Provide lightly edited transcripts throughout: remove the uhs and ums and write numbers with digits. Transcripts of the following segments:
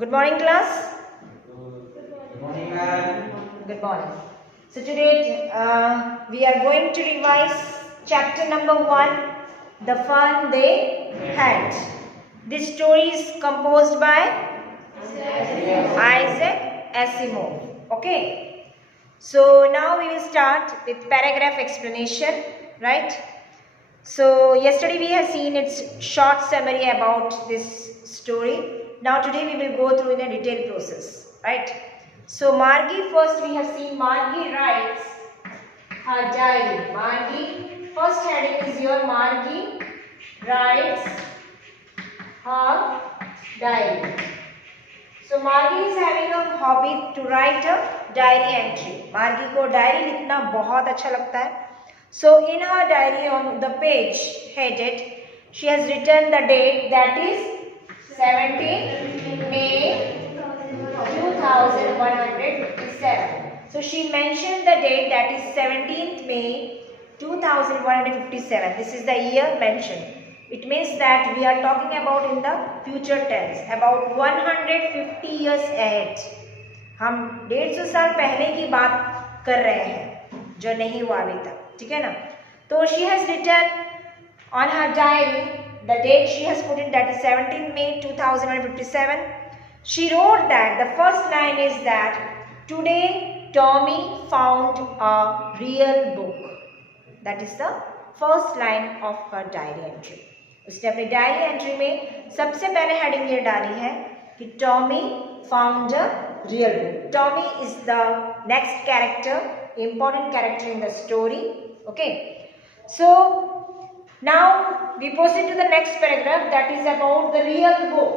Good morning, class. Good morning, ma'am. Good morning. So today we are going to revise chapter number 1, The Fun They Had. This story is composed by Isaac Asimov. Okay. So now we will start with paragraph explanation, right? So yesterday we have seen its short summary about this story. Now today we will go through in a detailed process, right? So Margie, first we have seen Margie writes her diary. Margie, first heading is your Margie writes her diary. So Margie is having a hobby to write a diary entry. Margie को diary लिखना बहुत अच्छा लगता है. So in her diary on the page headed, she has written the date, that is 17th May 2157. So she mentioned the date, that is 17th May 2157. This is the year mentioned. It means that we are talking about in the future tense, about 150 years ahead. हम 150 साल पहले की बात कर रहे हैं जो नहीं हुआ अभी तक, ठीक है ना. तो she has written on her diary the date she has put it, that is 17 May 2057. She wrote that the first line is that today Tommy found a real book. That is the first line of her diary entry. उसने अपनी diary entry में सबसे पहले heading ये डाली है कि Tommy found a real book. Tommy is the next character, important character in the story. Okay, so now we proceed to the next paragraph, that is about the real book.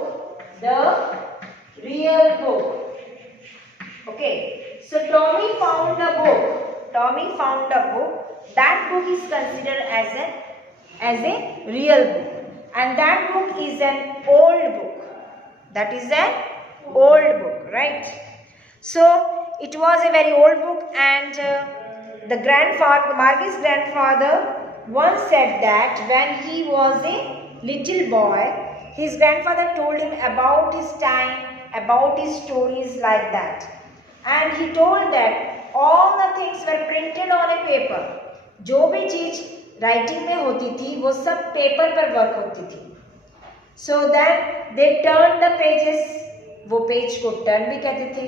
The real book. Okay, so Tommy found a book. Tommy found a book. That book is considered as a real book. And that book is an old book. That is an old book, right? So it was a very old book, and the grandfather, Margie's grandfather, once said that when he was a little boy, his grandfather told him about his time, about his stories like that. And he told that all the things were printed on a paper. जो भी चीज writing में होती थी वो सब paper पर work होती थी. So then they turned the pages. वो पेज को टर्न भी कहते थे.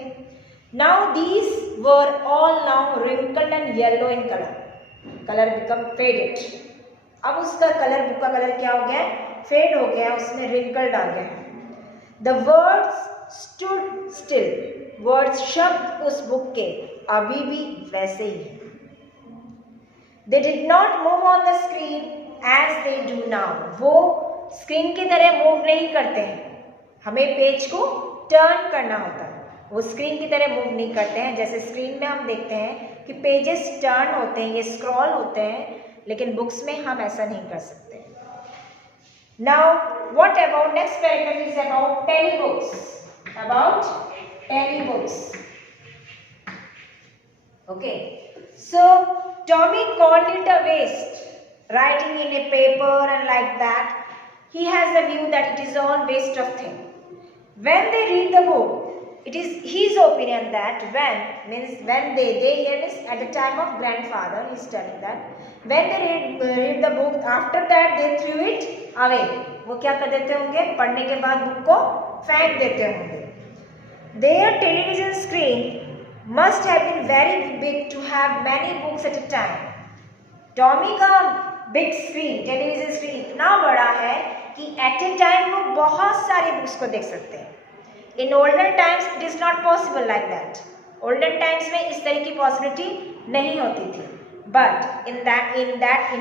Now these were all now wrinkled and yellow in color. Color become faded. अब उसका कलर, बुक का कलर क्या हो गया? फेड हो गया, उसमें wrinkled आ गया. The words stood still. Words, शब्द उस बुक के अभी भी वैसे ही हैं. They did not move on the screen as they do now. वो स्क्रीन की तरह मूव नहीं करते हैं. हमें पेज को टर्न करना होता है. वो स्क्रीन की तरह मूव नहीं करते हैं. जैसे स्क्रीन में हम देखते हैं कि पेजेस टर्न होते हैं, ये स्क्रॉल होते हैं, लेकिन बुक्स में हम ऐसा नहीं कर सकते. Now what about next paragraph is about telebooks. About telebooks. Okay, so Tommy called it a waste, writing in a paper and like that. He has a view that it is all waste of thing. When they read the book, it is his opinion that when they here is at the time of grandfather, he is telling that when they read the book, after that they threw it away. वो क्या कर देते होंगे? पढ़ने के बाद book को फेंक देते होंगे. Their television screen must have been very big to have many books at a time. Tommy का बिग स्क्रीन, टेलीविजन स्क्रीन इतना बड़ा है कि एट ए टाइम वो बहुत सारी बुक्स को देख सकते हैं. In olden times it is not possible like that. Olden times में इस तरह की पॉसिबिलिटी नहीं होती थी. But in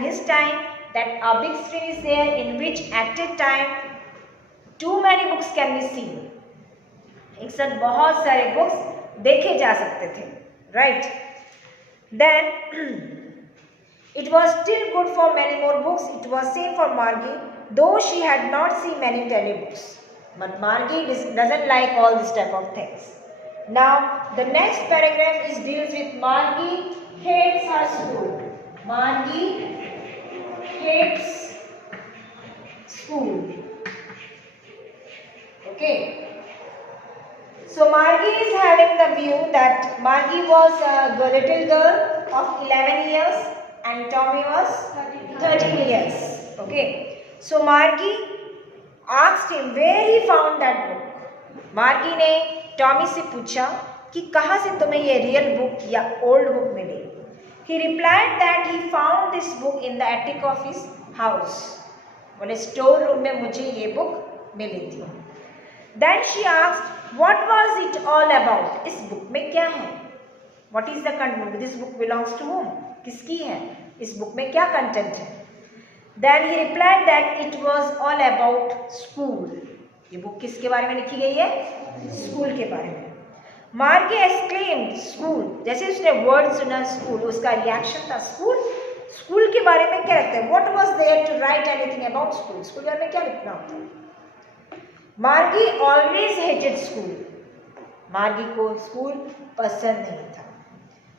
his time that a big screen is there in which at a time too many books can be seen. एक साथ बहुत सारे बुक्स देखे जा सकते थे, right. Then it was still good for many more books. It was same for Margie, though she had not seen many tele books. But Margie doesn't like all this type of things. Now the next paragraph is deals with Margie hates her school. Margie hates school. Okay, So Margie is having the view that Margie was a little girl of 11 years and Tommy was 13 years. Okay. So Margie asked him where he found that book. Margie ने टॉमी से पूछा कि कहाँ से तुम्हें ये real book या ओल्ड बुक मिली. He replied that he found this book in the attic of his house. बोले स्टोर रूम में मुझे ये बुक मिली थी. Then she asked, what was it all about? इस बुक में क्या है? What is the content? This book belongs to whom? किसकी है? इस बुक में क्या content है? Then he replied that it was all about school. ये बुक किसके बारे में लिखी गई है? स्कूल के बारे में. Margie exclaimed, school. जैसे उसने वर्ड सुना स्कूल, उसका रिएक्शन था स्कूल. स्कूल के बारे में क्या लिखते हैं? What was there to write anything about school? School के बारे में क्या लिखना होता है? Margie always hated school. Margie को स्कूल पसंद नहीं था.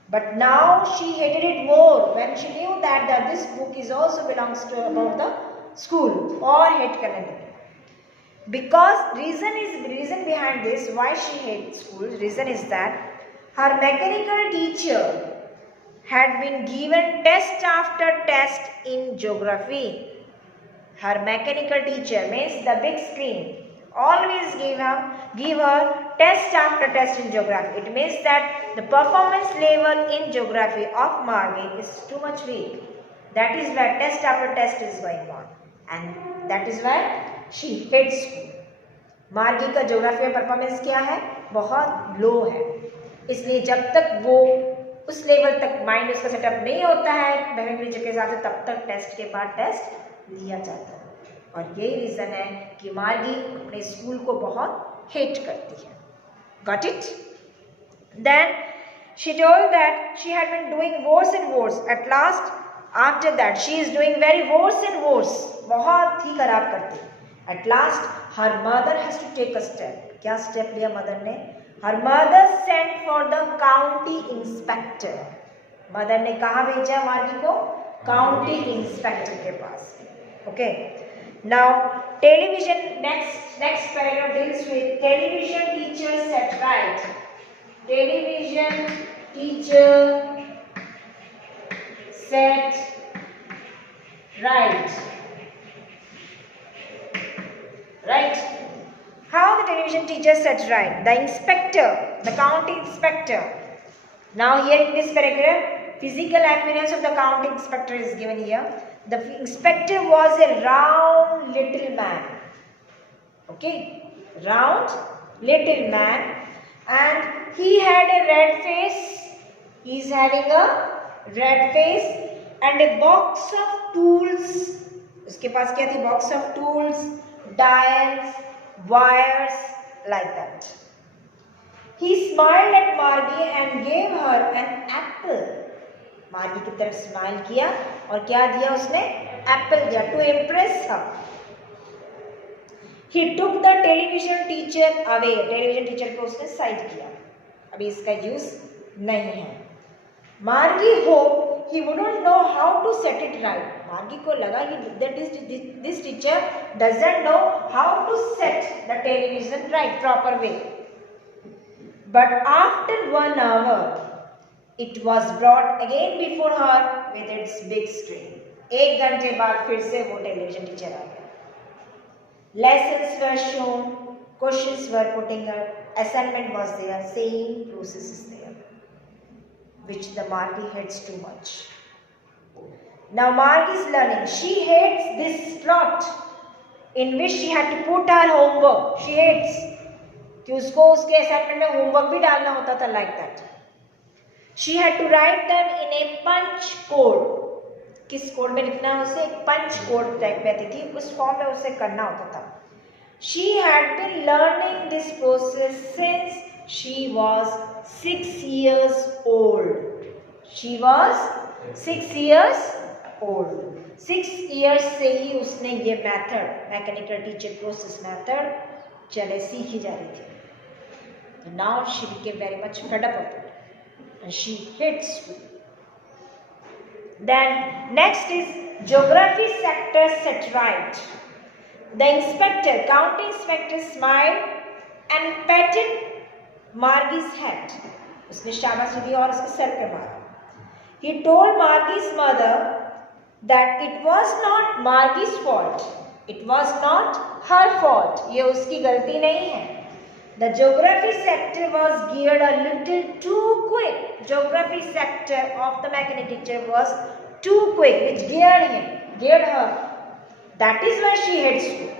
But now she hated it more when she knew that this book is also belongs to about the school. और hate करने लगी. Because reason behind this why she hates school. Reason is that her mechanical teacher had been given test after test in geography. Her mechanical teacher means the big screen. Always give her test after test in geography. It means that the performance level in geography of Margie is too much weak. That is why test after test is going on, and that is why she hates school. Margie का geography में performance क्या है? बहुत लो है. इसलिए जब तक वो उस लेवल तक माइंड उसका सेटअप नहीं होता है मैकेनिकल टीचर के हिसाब से, तब तक टेस्ट के बाद टेस्ट लिया जाता है. और यही रीज़न है कि मार्गी अपने स्कूल को बहुत हेट करती है. Got it? Then she told that she had been doing worse and worse. At last after that she is doing very worse and worse. बहुत ही खराब करती है. At last her mother has to take a step. क्या step लिया mother ने? Her mother sent for the county inspector. Mother ने कहाँ भेजा मार्गी को? काउंटी इंस्पेक्टर के पास. Okay. Now television, next paragraph deals with television teacher set right. Television teacher set right. Right? How the television teacher set right? The inspector, the county inspector. Now here in this paragraph, physical appearance of the county inspector is given here. The inspector was a round little man. Okay, round little man, and he had a red face. He is having a red face and a box of tools. उसके पास क्या थी? Box of tools, dials, wires, like that. He smiled at Margie and gave her an apple. मार्गी की तरफ smile किया और क्या दिया उसने? एप्पल दिया. To impress her. He took the television teacher away. Television teacher को उसने साइड किया. अभी इसका यूज नहीं है. Margie hope he wouldn't know how to set it right. Margie को लगा कि this teacher doesn't know how to set the television right proper way. But after 1 hour it was brought again before her with its big screen. 1 घंटे बाद फिर से वो television teacher आ गया. Lessons were shown, questions were putting up, assignment was there, same process is there, which the Margie hates too much. Now Margie is learning. She hates this plot in which she had to put her homework. She hates कि उसको उसके assignment में homework भी डालना होता था like that. She had to write them in a punch code. किस code में लिखना है उसे? पंच कोड टाइप में आती थी, उस फॉर्म में उसे करना होता था. She had been learning this process since she was 6 years old. She was 6 years old. 6 years से ही उसने ये method, mechanical teacher process method चले सीखी जा रही थी. Now she became very much fed up of it. And she hates school. Then next is geography sector set right. The inspector, county inspector, smiled and patted Margie's head. उसने शाबाशी दी और उसके sir पे मारा. He told Margie's mother that it was not Margie's fault. It was not her fault. ये उसकी गलती नहीं है. The geography sector was geared a little too quick. Geography sector of the mechanic teacher was too quick, which geared her. That is why she hated school.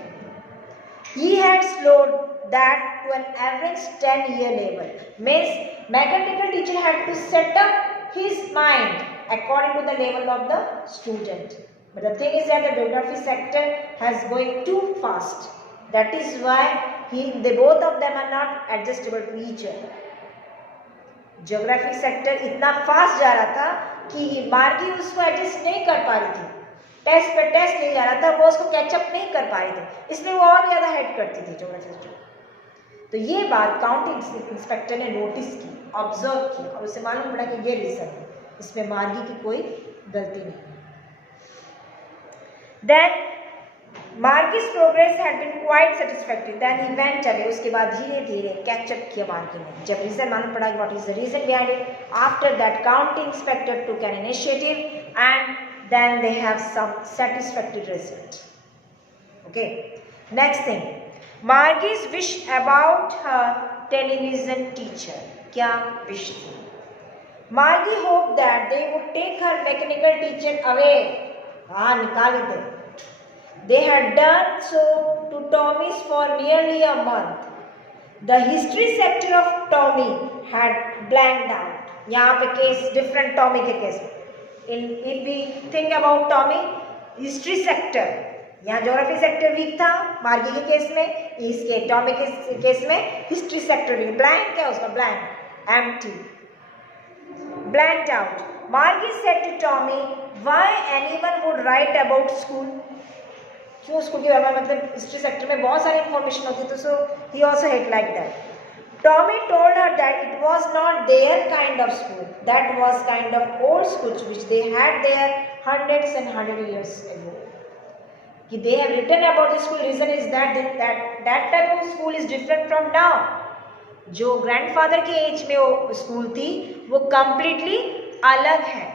He had slowed that to an average 10-year level. Means mechanical teacher had to set up his mind according to the level of the student. But the thing is that the geography sector has going too fast. That is why both of them are not adjustable to each other. Geography sector इतना fast जा रहा था कि मार्गी उसको adjust नहीं कर पा रही थी. टेस्ट पे टेस्ट नहीं जा रहा था, वो उसको कैचअप नहीं कर पा रही थी, इसलिए वो और ज़्यादा हेड करती थी ज्योग्राफी टीचर. तो ये बात काउंटिंग इंस्पेक्टर ने नोटिस की, ऑब्जर्व की और उसे मालूम पड़ा कि ये रीज़न है, इसमें मार्गी की कोई गलती नहीं. Then Margie's progress had been quite satisfactory. Then he went away. उसके बाद धीरे धीरे कैचअप किया मार्गी ने. जब रीज़न मालूम पड़ा कि what is the reason behind it, after that county inspector took an initiative and then they have some satisfactory result. Okay. Next thing, Margie's wish about her television teacher. क्या wish थी? Margie hoped that they would take her mechanical teacher away. हाँ, निकाल दे. They had done so to Tommy's for nearly a month. The history sector of Tommy had blanked out. यहाँ पे case different Tommy के case में. If we think about Tommy, history sector, यहाँ geography sector week था मार्गी के case में, इसके टॉमी के केस में हिस्ट्री सेक्टर वीक. ब्लैंक क्या उसका? Blank, empty, blanked out. Margie said to Tommy, why anyone would write about school? क्यों स्कूल के बारे में, मतलब हिस्ट्री सेक्टर में बहुत सारी इन्फॉर्मेशन होती है, तो so he also hate like that. Tommy told her that it was not their kind of school, that was kind of old school which they had there hundreds and hundred years ago. कि they have written about the school, reason is that type of school is different from now. जो grandfather के as में वो school थी वो completely अलग है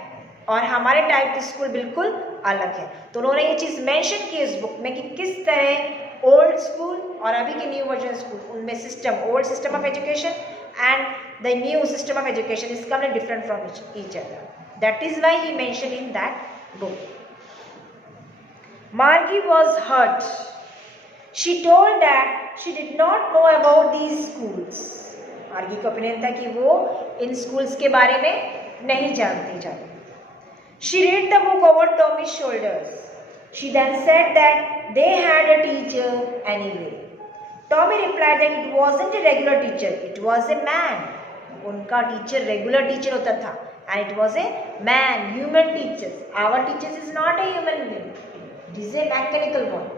और हमारे टाइप की स्कूल बिल्कुल अलग है. तो उन्होंने ये चीज़ मेंशन की इस बुक में कि किस तरह ओल्ड स्कूल और अभी की न्यू वर्जन स्कूल, उनमें system, old system of education and the new system of education is completely different from each other. That is why he mention in that book. Margie was hurt. She told that she did not know about these schools. मार्गी का opinion था कि वो इन schools के बारे में नहीं जानती जाती. She read the book over Tommy's shoulders. She then said that they had a teacher anyway. Tommy replied that it wasn't a regular teacher, it was a man. उनका टीचर रेगुलर टीचर होता था and it was a man, human teachers. Our teachers is not a human being, it is a mechanical one.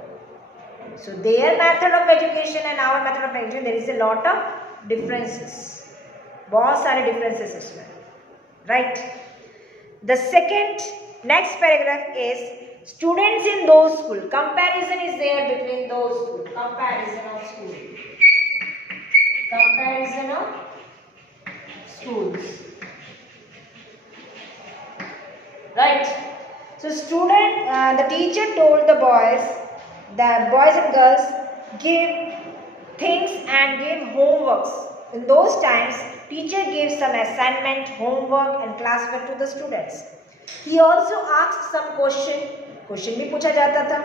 So their method of education and our method of education, there is a lot of differences. बहुत सारे differences इसमें, right? The next paragraph is students in those schools. Comparison is there between those schools. Comparison of schools. Comparison of schools. Right. So the teacher told the boys and girls give things and give homeworks. In those times, teacher gave some assignment, homework and classwork to the students. He also asked some question भी पूछा जाता था.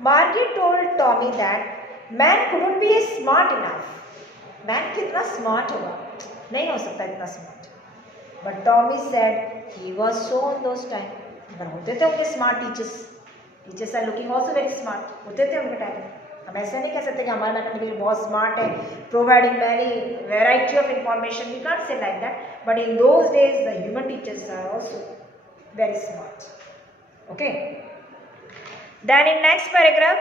Margie told Tommy that man couldn't be smart enough. Man कितना smart होगा? नहीं हो सकता इतना smart. But Tommy said he was so in those times. पर होते थे उनके smart teachers. Teachers are looking also very smart. होते थे उनके टाइम में. हम ऐसे नहीं कह सकते कि हमारा मैथमेटिक्स बहुत स्मार्ट है, providing many variety of information. We can't say like that, but in those days the human teachers are also very smart. Okay. Then in next paragraph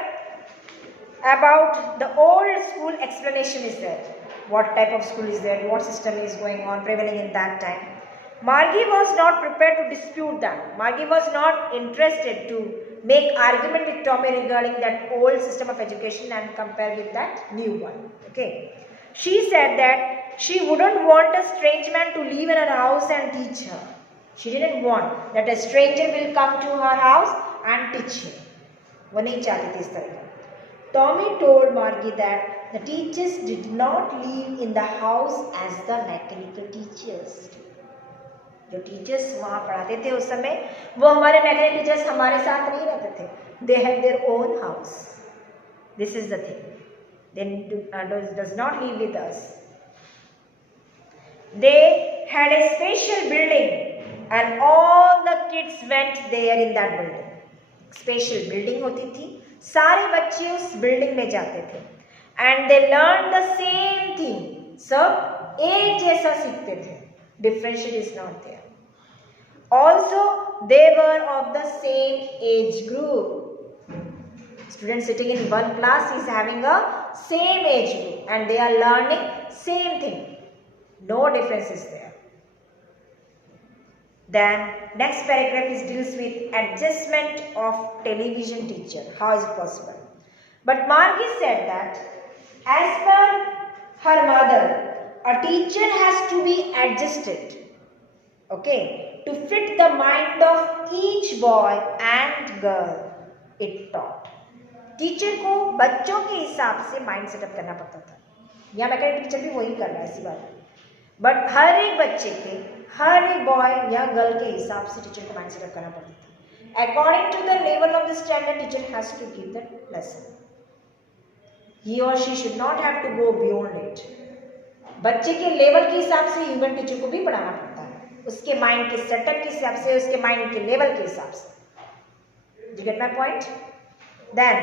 about the old school explanation is there. What type of school is there, what system is going on prevailing in that time. Margie was not prepared to dispute that. Margie was not interested to make argument with Tommy regarding that old system of education and compare with that new one. Okay. She said that she wouldn't want a strange man to live in her house and teach her. She didn't want that a stranger will come to her house and teach her. वो नहीं चाहती थी इस तरह का. Tommy told Margie that the teachers did not live in the house as the mechanical teachers. जो teachers वहाँ पढ़ाते थे उस समय वो हमारे मैकेनिकल टीचर्स हमारे साथ नहीं रहते थे. They had their own house. This is the thing. They does not live with us. They had a special building and all the kids went there in that building. Special building होती थी, सारे बच्चे उस building में जाते थे. And they learn the same thing. सब एक जैसा सीखते थे. Differentiate is not there. Also they were of the same age group. Student sitting in one class is having a same age group and they are learning same thing. No difference is there. Then next paragraph is deals with adjustment of television teacher. How is it possible? But Margie said that as per her mother, a teacher has to be adjusted, okay, to fit the mind of each boy and girl it taught. Teacher को बच्चों के हिसाब से mind setup करना पड़ता था. यहाँ mechanical teacher भी वही कर रहा है इसी बात. बट हर एक बच्चे के, हर एक बॉय या गर्ल के हिसाब से टीचर को माइंड सेटअप करना पड़ता था. According to the level of the standard teacher has to give the lesson. He और she should not have to go beyond it. बच्चे के लेवल के हिसाब से ह्यूमन टीचर को भी पढ़ाना पड़ता है, उसके माइंड के सेटअप के हिसाब से, उसके माइंड के लेवल के हिसाब से. Do you get my point? Then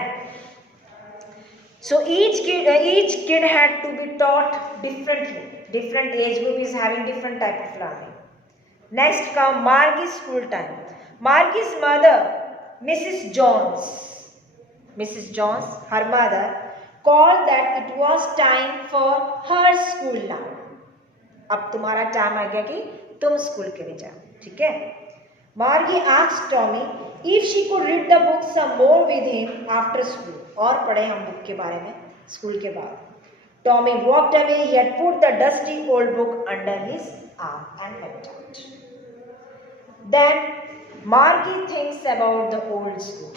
so each kid had to be taught differently. Different age group is having different type of learning. Next come Margie's school time. Margie's mother, Mrs. Jones, her mother, called that it was time for her school now. अब तुम्हारा time आ गया कि तुम school के लिए जाओ. ठीक है. Margie asked Tommy if she could read the book some more with him after school. और पढ़े हम बुक के बारे में स्कूल के बाद. Tommy walked away. He had put the dusty old book under his arm and went out. Then Margie thinks about the old school.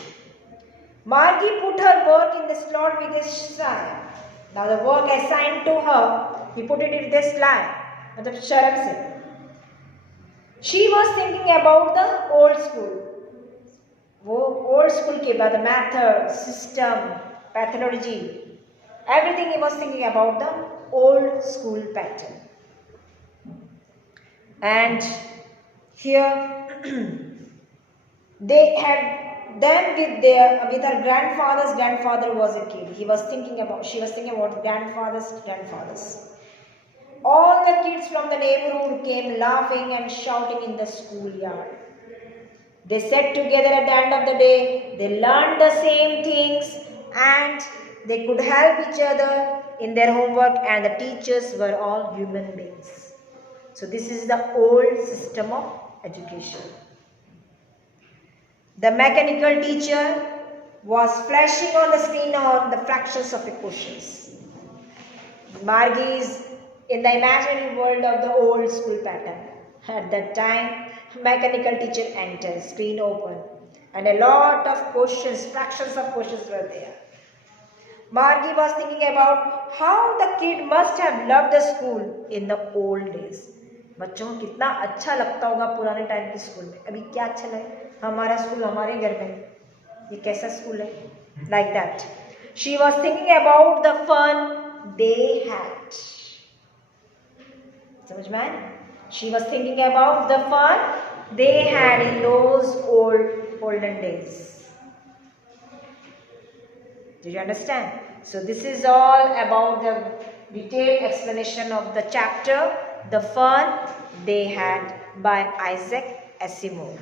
Margie put her work in the slot with a sigh. Now the work assigned to her, he put it with a sigh. मतलब शर्म से. She was thinking about the old school. वो old school के बाद method, system, pathology, everything he was thinking about the old school pattern. And here they had them with her grandfather's grandfather was a kid. She was thinking about grandfathers. All the kids from the neighborhood came laughing and shouting in the schoolyard. They sat together at the end of the day. They learned the same things and they could help each other in their homework, and the teachers were all human beings. So this is the old system of education. The mechanical teacher was flashing on the screen on the fractions of equations. Margie is in the imaginary world of the old school pattern. At that time, mechanical teacher entered, screen open, and a lot of questions, fractions of questions were there. Margie was thinking about how the kid must have loved the school in the old days. बच्चों को कितना अच्छा लगता होगा पुराने time के school में. अभी क्या अच्छा लगे, हमारा स्कूल हमारे घर में, ये कैसा स्कूल है? Like that. She was thinking about the fun they had. समझ में आया? She was thinking about the fun they had in those olden days. Do you understand? So this is all about the detailed explanation of the chapter, The Fun They Had by Isaac Asimov.